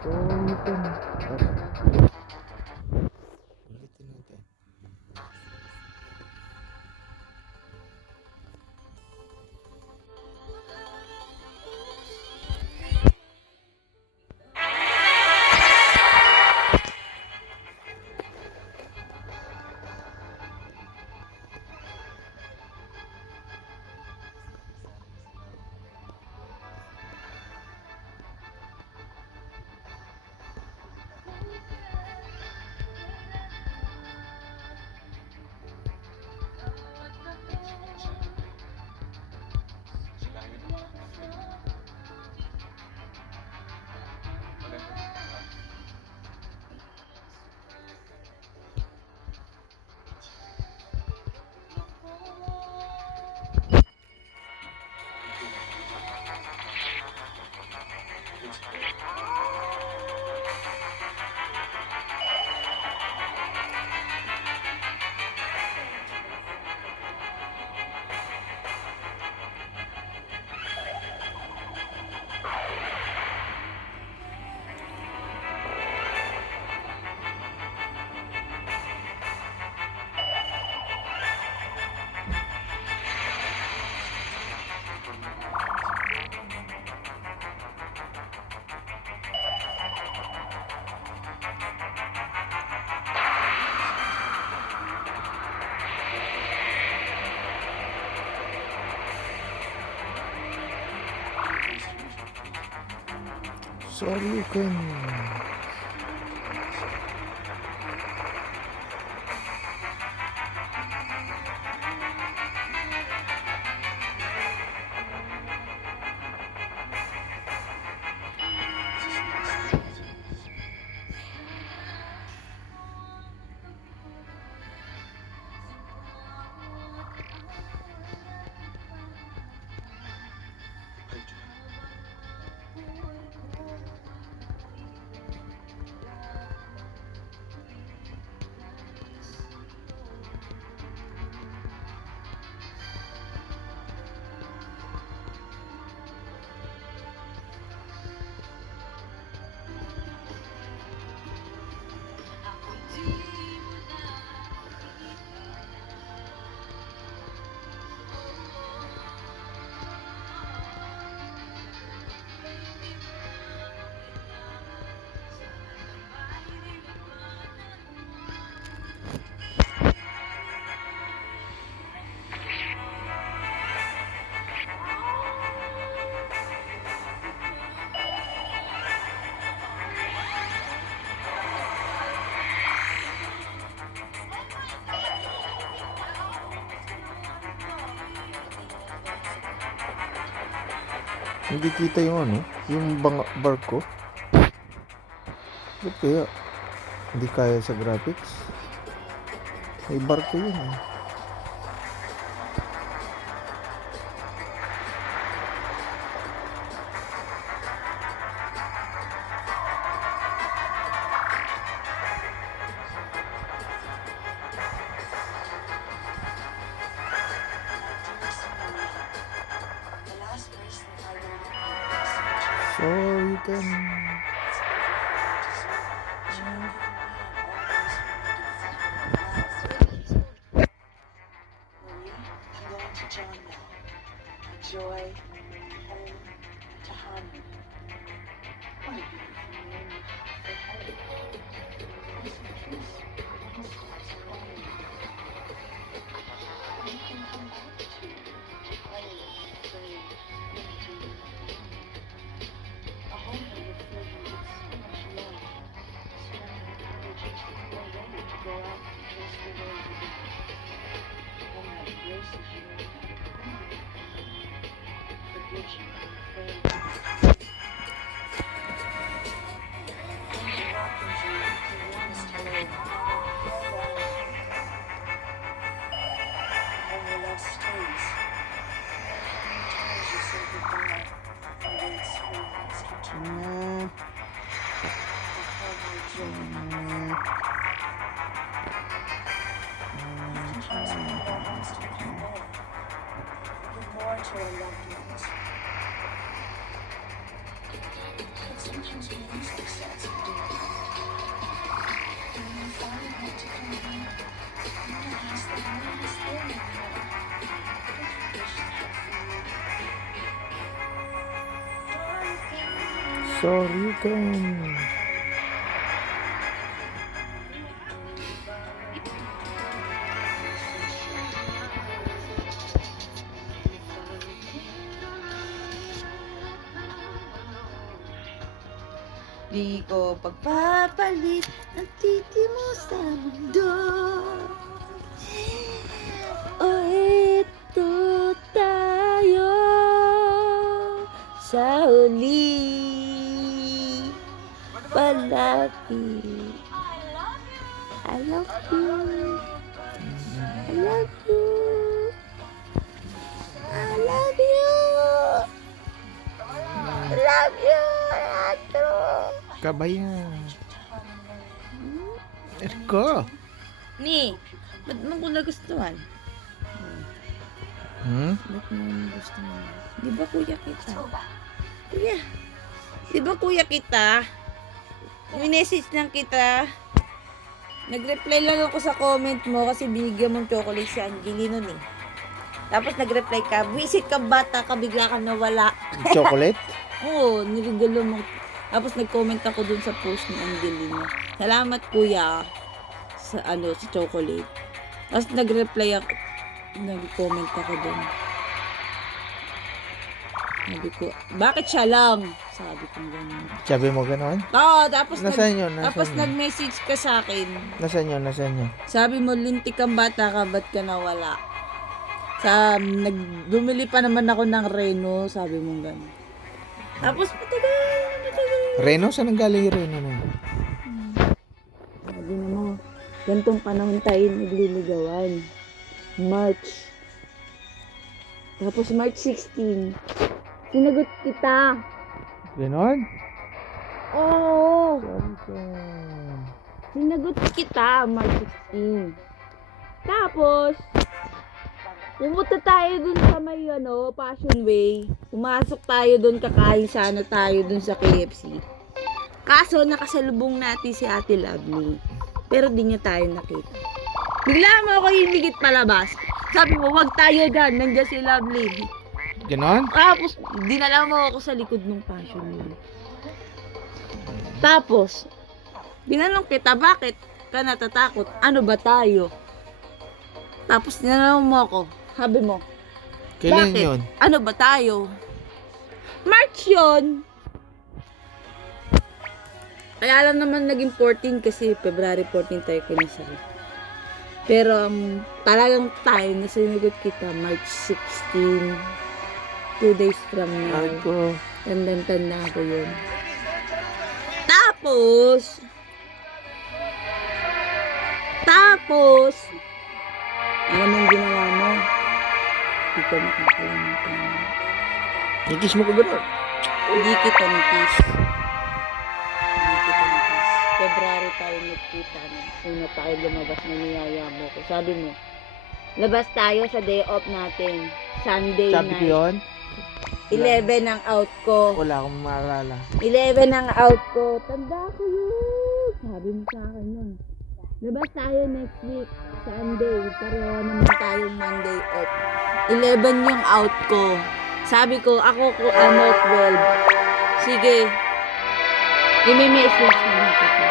So, ito na. Ulitin natin. So, you can... Hindi kita yung ano, yung barko. Ba't kaya? Hindi kaya sa graphics. May barko yun eh. So you can... Joy, home to harmony. What a beautiful name you have for home. It's the truth. Home starts at home. You can come back to play, play, play. A home that will feel Sorry again. Di ko pagpapalit ang titi mo sa mundo. O ito tayo sa huli palagi. I love you. I love you. I love you. I love you. Atro. Kabayan. Erko. Ni, ba't mo ko nagustuhan? Ba't mo nagustuhan? Di ba kuya kita? Kuya, di ba kuya kita? Minessage lang kita. Nag-reply lang ako sa comment mo kasi binigyan mong chocolate si Angelino ni. Tapos nag-reply ka, visit ka bata ka, bigla ka nawala. Chocolate? Oo, nirigalo mo. Tapos nag-comment ako dun sa post ni Angelino. Salamat kuya sa sa chocolate. Tapos nag-reply ako, nag-comment ako dun. Sabi ko, bakit siya lang? Sabi ko gano'n. Sabi mo ganon? Oo, tapos Nasaan yun? tapos Nasaan yun? nag-message ka sa akin. Nasaan yun? Nasaan yun? Sabi mo, lintik kang bata ka, ba't ka nawala? Bumili pa naman ako ng Reno, sabi mo gano'n. Tapos matagal. Reno? Saan ang galing yung Reno na yun? Sabi mo, gantong panahon tayo nagliligawan. March. Tapos March 16. Sinagot kita. Ganon? Oo. Sabi ko. Sinagot kita, March 16. Tapos, pumunta tayo dun sa may Passion Way. Pumasok tayo dun, kakain sana tayo dun sa KFC. Kaso, nakasalubong natin si Ate Lovely. Pero di niya tayo nakita. Bigla mo ako hinigit palabas. Sabi mo, wag tayo dyan. Nandiyan si Lovely. Ganon? Tapos, dinala mo ako sa likod ng Passion Way. Tapos, binanong kita, bakit ka natatakot? Ano ba tayo? Tapos, dinala mo ako. Sabi mo, Kailan bakit? yun? Ano ba tayo? March yun. Kaya lang naman naging 14 kasi February 14 tayo kinasal. Pero talagang tayo, nasinagot kita March 16. 2 days from now. Ako. Tandang-tanda ko yun. Tapos, ano mong ginawa mo? Hindi ko makakalimutan. Nikis mo ko ganon? Hindi kita nikis. February tayo nagkita na. Una tayo lumabas na niyaya mo ko. Sabi mo, labas tayo sa day off natin. Sunday Sabi ko night. yun? 11 ang out ko. Wala akong maalala. 11 ang out ko. Tanda ko yun. Sabi mo sa akin yun. Labas tayo next week. Sunday. Pareho naman tayong Monday off. 11 yung out ko. Sabi ko, ako 12. Sige. I-message naman kita.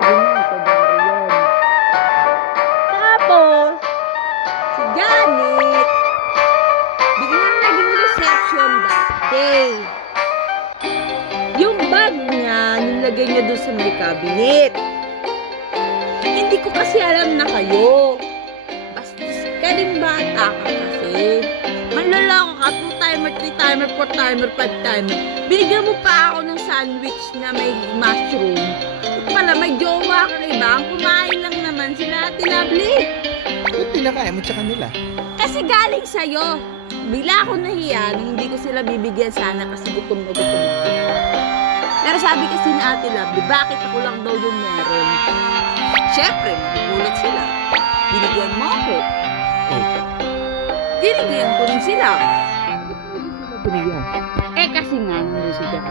Yun na, February yun. Tapos, si Janet, biglang naging reception that day. Yung bag niya, nilagay niya doon sa may cabinet. Hindi ko kasi alam na kayo. Bastos ka din bata ka kasi. Manloloko ka, 2-timer, 3-timer, 4-timer, 5-timer. Binigyan mo pa ako ng sandwich na may mushroom. At pala, may jowa ka iba. Ang kumain lang naman sila, Ate Lovely. Ba't pinakain mo sa kanila? Kasi galing sa'yo. Bigla ako nahiya nung hindi ko sila bibigyan sana kasi gutom na gutom ako. Pero sabi kasi ni Ate Lovely, bakit ako lang daw yung meron? Siyempre, magugulat sila. Binigyan mo ako. Oh. Binigyan ko rin sila. Binigyan. Kasi nga, nandun si Jack.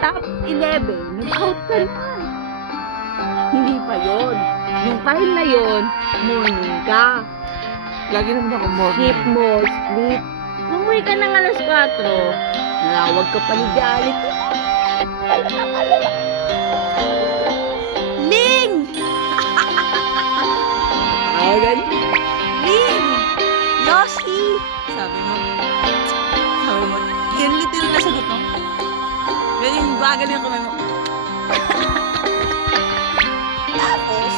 Top 11, nag-out ka naman. Hindi pa yon. Yung time na yon, morning ka. Lagi naman ako morning. Sleep mo, split. Umuwi ka ng alas 4. Nalawag ka pa ni Jollibee. Ling! Tawagan. Ling! Yoshi! Sabi mo. Yun literal na sagot mo. Ganyan, bagal yung kamay mo. Tapos,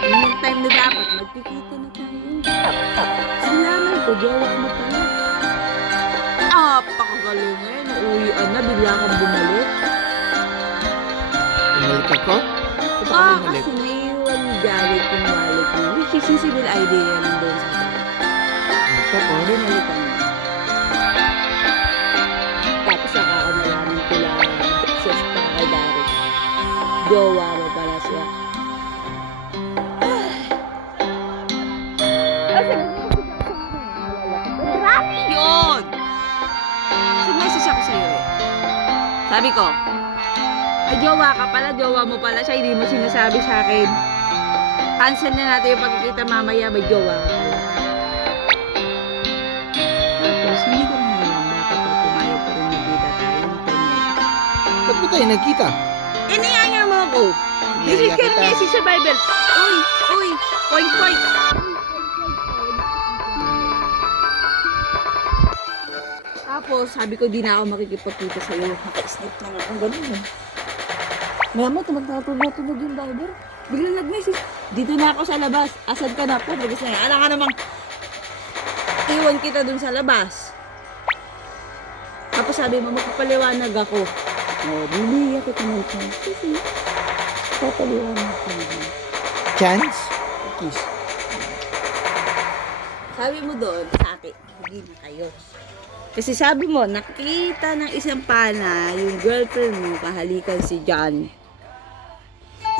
yun yung time na dapat, magkikita na tayo. Salamat ko, jowa mo pala. Napakagaling eh. Nauwian na, bigla kang bumalik. Bumalik ako? Ba't ako bumalik? Kasi naiiwan ni Jared yung wallet mo. Which is yung civil ID yan doon sa bag. Tapos, Binalikan mo. Tapos nakakamalaman ko lang sa kay Jared. Jowa mo pala siya. Marami yun! Sinmessage ako sa'yo eh. Sabi ko, ay jowa ka pala, jowa mo pala siya, hindi mo sinasabi sa akin. Cancel na natin yung pagkikita mamaya, may jowa ka pala. Tapos, hindi ko naman alam bakit ako pumayag pa rin nagkita tayo. ba't ba tayo nagkita? Iniyaya mo ako. This is Niyaya your kita. message sa Bible. Uy, uy, point, point. Tapos, sabi ko, di na ako makikipagkita sa'yo. Naka-snip na nga akong ganun eh. Maya mo, magtatunog yung Bible. Biglang nag-message. Dito na ako sa labas. Asan ka na po? Bagis na yan. Alam ka namang iwan kita dun sa labas. Tapos sabi mo, magpapaliwanag ako. Oh, bibigyan kita ng chance. Kasi, papaliwanag ko naman. Chance? Kiss. Sabi mo doon, sa akin, hindi na kayo. Kasi sabi mo, nakita ng isang pana, yung girlfriend mo, kahalikan si John.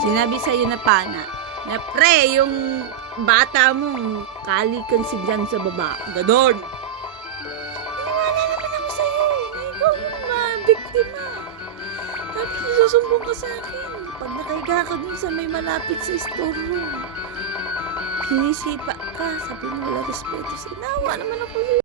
Sinabi sa'yo na pana, na pre, yung bata mo, kahalikan si John sa baba. Ganon. Wala naman ako sa'yo. Ikaw yung biktima. Tapos susumbong ka sa akin. Pag nakahiga ka dun sa may malapit sa store room, sinisipa ka, sabi mo wala respeto. Sinawa naman ako sa'yo.